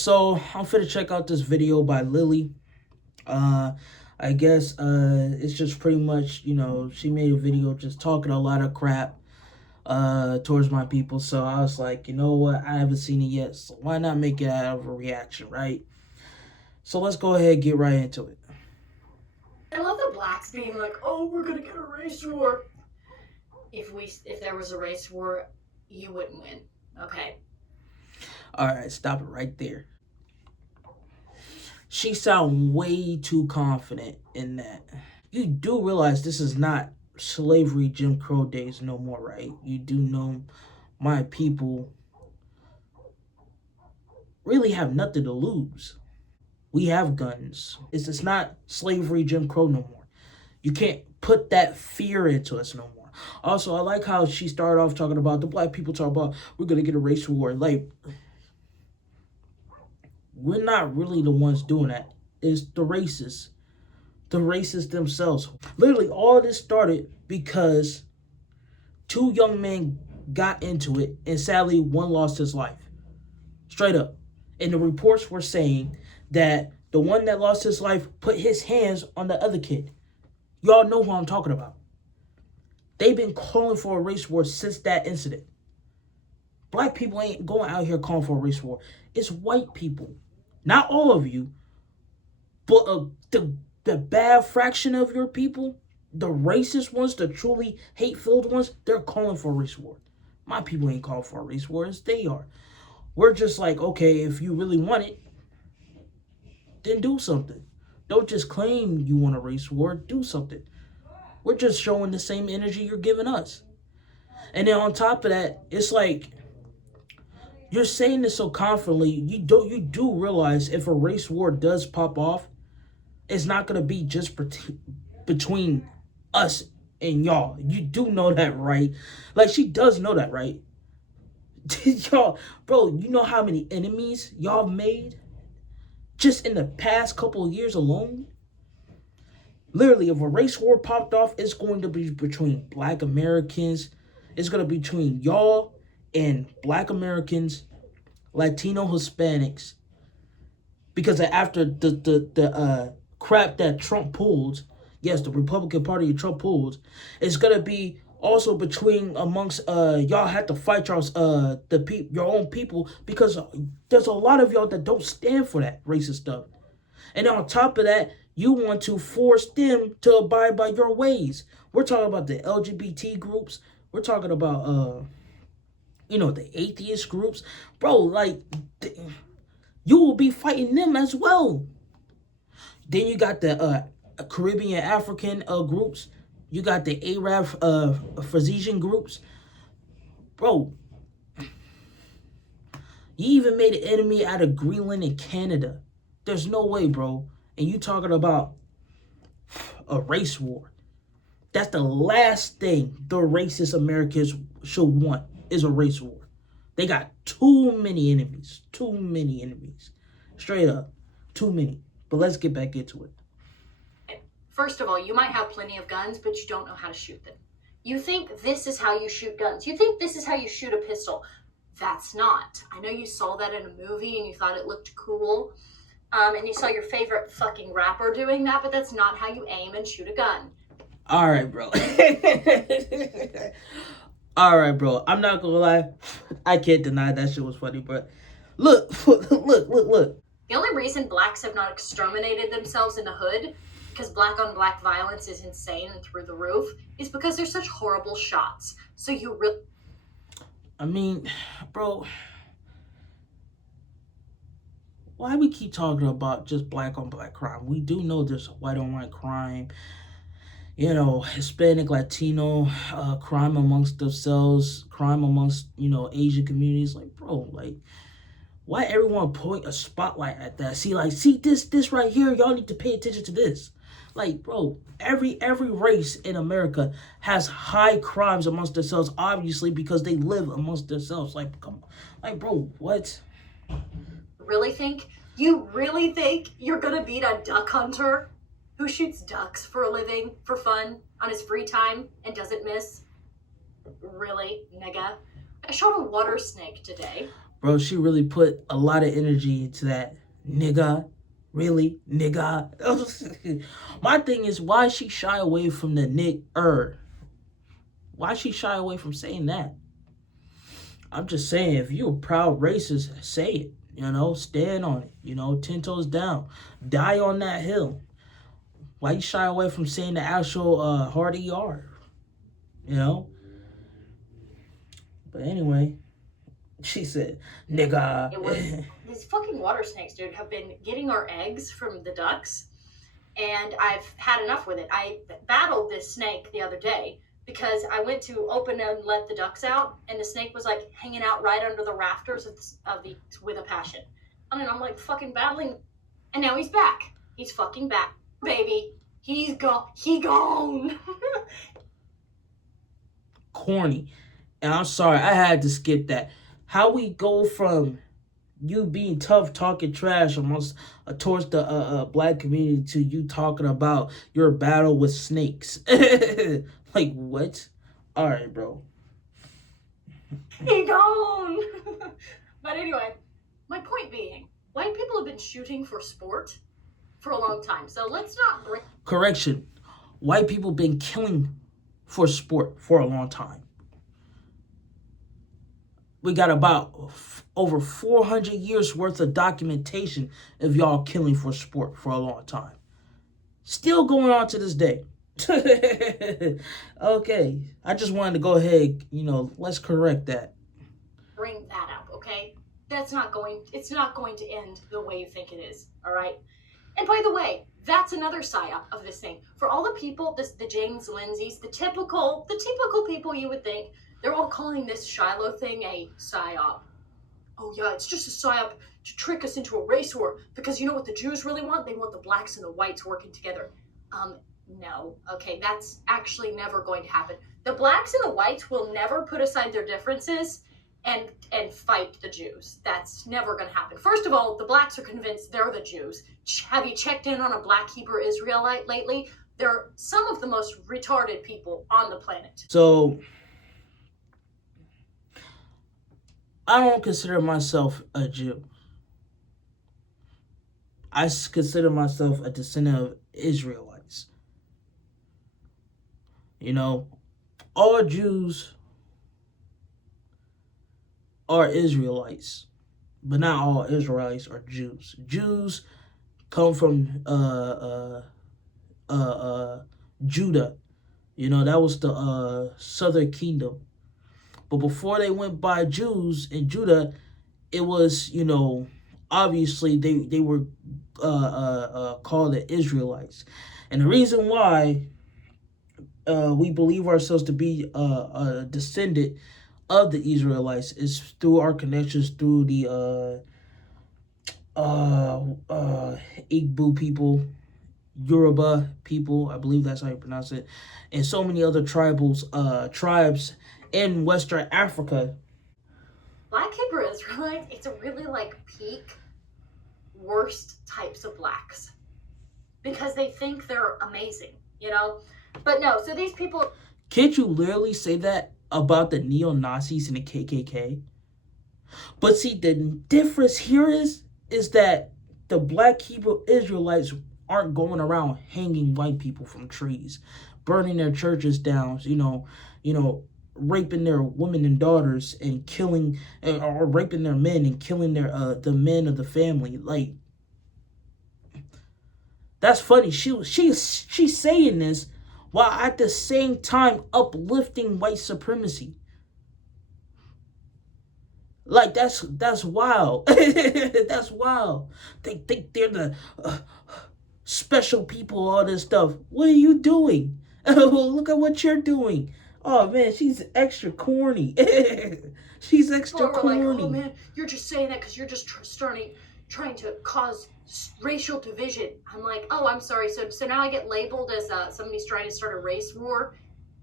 So I'm finna check out this video by Lilly. I guess it's just pretty much, she made a video just talking a lot of crap towards my people. So I was like, you know what? I haven't seen it yet, so why not make it out of a reaction, right? So let's go ahead and get right into it. I love the blacks being like, oh, we're gonna get a race war. If there was a race war, you wouldn't win. Okay. Alright, stop it right there. She sound way too confident in that. You do realize this is not slavery Jim Crow days no more, right? You do know my people really have nothing to lose. We have guns. It's not slavery Jim Crow no more. You can't put that fear into us no more. Also, I like how she started off talking about the black people talk about we're gonna get a race war. Like, we're not really the ones doing that. It's the racists. The racists themselves. Literally, all this started because two young men got into it, and sadly, one lost his life. Straight up. And the reports were saying that the one that lost his life put his hands on the other kid. Y'all know who I'm talking about. They've been calling for a race war since that incident. Black people ain't going out here calling for a race war. It's white people. Not all of you, but the bad fraction of your people, the racist ones, the truly hate-filled ones, they're calling for a race war. My people ain't calling for a race war, as they are. We're just like, okay, if you really want it, then do something. Don't just claim you want a race war, do something. We're just showing the same energy you're giving us. And then on top of that, it's like, you're saying this so confidently, you do realize if a race war does pop off, it's not going to be just between us and y'all. You do know that, right? Like, she does know that, right? Y'all, bro, you know how many enemies y'all made just in the past couple of years alone? Literally, if a race war popped off, it's going to be between black Americans. It's going to be between y'all and black Americans, Latino Hispanics. Because after the crap that Trump pulled, yes, the Republican Party of Trump pulled, it's going to be also between amongst y'all have to fight y'all's your own people, because there's a lot of y'all that don't stand for that racist stuff. And on top of that, you want to force them to abide by your ways. We're talking about the LGBT groups. We're talking about the atheist groups. Bro, like, you will be fighting them as well. Then you got the Caribbean African groups. You got the Arab Frisian groups. Bro, you even made an enemy out of Greenland and Canada. There's no way, bro. And you talking about a race war. That's the last thing the racist Americans should want, is a race war. They got too many enemies. Too many enemies. Straight up. Too many. But let's get back into it. First of all, you might have plenty of guns, but you don't know how to shoot them. You think this is how you shoot guns. You think this is how you shoot a pistol. That's not. I know you saw that in a movie and you thought it looked cool. And you saw your favorite fucking rapper doing that, but that's not how you aim and shoot a gun. All right, bro. All right, bro. I'm not gonna lie. I can't deny that shit was funny, but look. The only reason blacks have not exterminated themselves in the hood, because black on black violence is insane and through the roof, is because they're such horrible shots. So you really... I mean, bro, why we keep talking about just black on black crime? We do know there's white on white crime, Hispanic, Latino crime amongst themselves, crime amongst, Asian communities. Like, bro, like, why everyone point a spotlight at that? See this right here, y'all need to pay attention to this. Like, bro, every race in America has high crimes amongst themselves, obviously, because they live amongst themselves. Like, come on. Like, bro, what? You really think you're gonna beat a duck hunter who shoots ducks for a living, for fun, on his free time, and doesn't miss? Really, nigga? I shot a water snake today. Bro, she really put a lot of energy into that. Nigga. Really? Nigga. My thing is, why she shy away from the Why she shy away from saying that? I'm just saying, if you're a proud racist, say it. Stand on it. 10 toes down. Die on that hill. Why you shy away from saying the actual hard ER? But anyway, she said, nigga. It was these fucking water snakes, dude, have been getting our eggs from the ducks, and I've had enough with it. I battled this snake the other day because I went to open and let the ducks out, and the snake was like hanging out right under the rafters of the with a passion. And I'm like fucking battling, and now he's back. He's fucking back, baby. He's gone. He gone. Corny. And I'm sorry, I had to skip that. How we go from you being tough, talking trash almost towards the black community to you talking about your battle with snakes. Like, what? All right, bro. He gone. But anyway, my point being, white people have been shooting for sport for a long time. So let's not bring... Correction. White people been killing for sport for a long time. We got about over 400 years worth of documentation of y'all killing for sport for a long time. Still going on to this day. Okay. I just wanted to go ahead, let's correct that. Bring that up, okay? It's not going to end the way you think it is, all right? And by the way, that's another psyop of this thing. For all the people, the James Lindsays, the typical people you would think, they're all calling this Shiloh thing a psyop. Oh yeah, it's just a psyop to trick us into a race war, because you know what the Jews really want? They want the blacks and the whites working together. No, okay, that's actually never going to happen. The blacks and the whites will never put aside their differences and fight the Jews. That's never going to happen. First of all, the blacks are convinced they're the Jews. Have you checked in on a black Hebrew Israelite lately? They're some of the most retarded people on the planet. So, I don't consider myself a Jew. I consider myself a descendant of Israelites. All Jews are Israelites, but not all Israelites are Jews. Jews come from Judah. That was the southern kingdom. But before they went by Jews in Judah, it was, obviously they were called the Israelites. And the reason why we believe ourselves to be a descendant of the Israelites is through our connections through the Igbo people, Yoruba people, I believe that's how you pronounce it, and so many other tribes in Western Africa. Black Hebrew Israelites, it's a really peak worst types of blacks because they think they're amazing, But no, so these people... Can't you literally say that about the neo-Nazis and the KKK? But see, the difference here is that the black Hebrew Israelites aren't going around hanging white people from trees, burning their churches down, raping their women and daughters and killing, or raping their men and killing the men of the family. Like, that's funny. She's saying this while at the same time uplifting white supremacy. Like, that's wild. That's wild. They think they're the special people, all this stuff. What are you doing? Look at what you're doing. Oh, man, she's extra corny. She's extra corny. Like, oh, man, you're just saying that because you're just trying to cause racial division. I'm like, oh, I'm sorry. So now I get labeled as somebody's trying to start a race war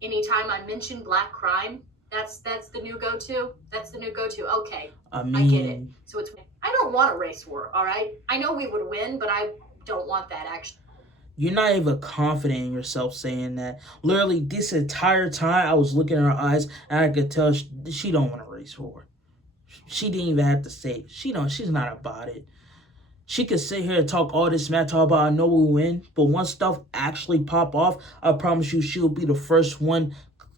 anytime I mention black crime. That's the new go-to. That's the new go-to. Okay, I get it. So I don't want a race war. All right, I know we would win, but I don't want that actually. You're not even confident in yourself saying that. Literally, this entire time, I was looking in her eyes, and I could tell she don't want a race war. She didn't even have to say it. She's not about it. She could sit here and talk all this smack talk about I know we'll win, but once stuff actually pop off, I promise you she'll be the first one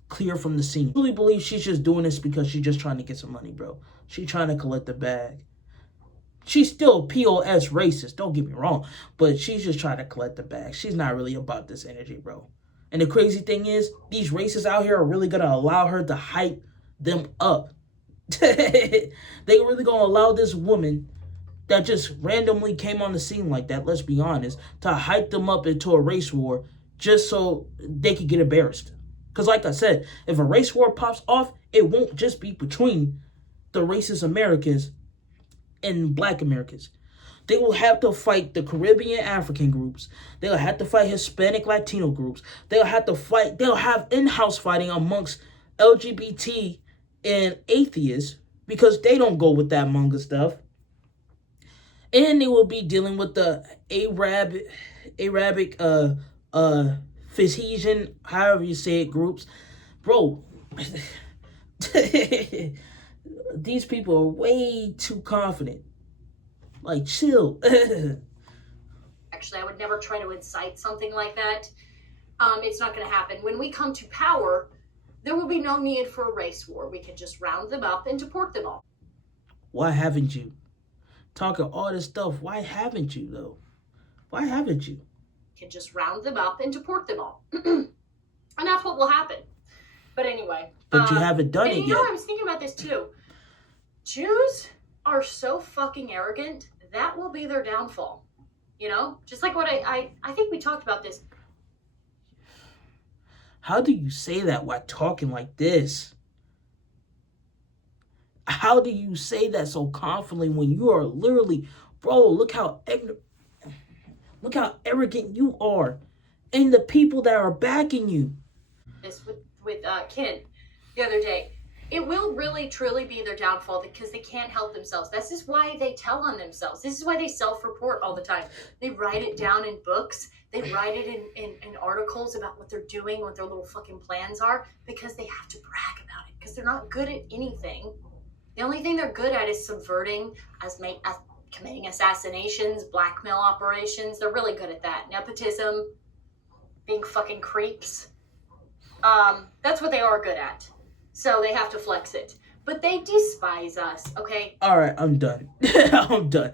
clear from the scene. I really believe she's just doing this because she's just trying to get some money, bro. She's trying to collect the bag. She's still POS racist, don't get me wrong, but she's just trying to collect the bag. She's not really about this energy, bro. And the crazy thing is, these racists out here are really going to allow her to hype them up. They really going to allow this woman that just randomly came on the scene like that, let's be honest, to hype them up into a race war just so they could get embarrassed. Because like I said, if a race war pops off, it won't just be between the racist Americans and black Americans. They will have to fight the Caribbean African groups. They'll have to fight Hispanic Latino groups. They'll have in-house fighting amongst LGBT and atheists because they don't go with that manga stuff. And they will be dealing with the Arabic, Fishesian, however you say it, groups. Bro, these people are way too confident. Like, chill. Actually, I would never try to incite something like that. It's not going to happen. When we come to power, there will be no need for a race war. We can just round them up and deport them all. Why haven't you? Talking all this stuff, why haven't you, though? Why haven't you? Can just round them up and deport them all. And that's what will happen. But anyway. But you haven't done it yet. You know, I was thinking about this too. Jews are so fucking arrogant, that will be their downfall. You know? Just like what I think we talked about this. How do you say that while talking like this? How do you say that so confidently when you are literally, bro, look how arrogant you are. And the people that are backing you. This with Ken the other day. It will really, truly be their downfall because they can't help themselves. This is why they tell on themselves. This is why they self-report all the time. They write it down in books. They write it in articles about what they're doing, what their little fucking plans are, because they have to brag about it because they're not good at anything. The only thing they're good at is subverting, committing assassinations, blackmail operations. They're really good at that. Nepotism, being fucking creeps. That's what they are good at. So they have to flex it. But they despise us, okay? All right, I'm done. I'm done.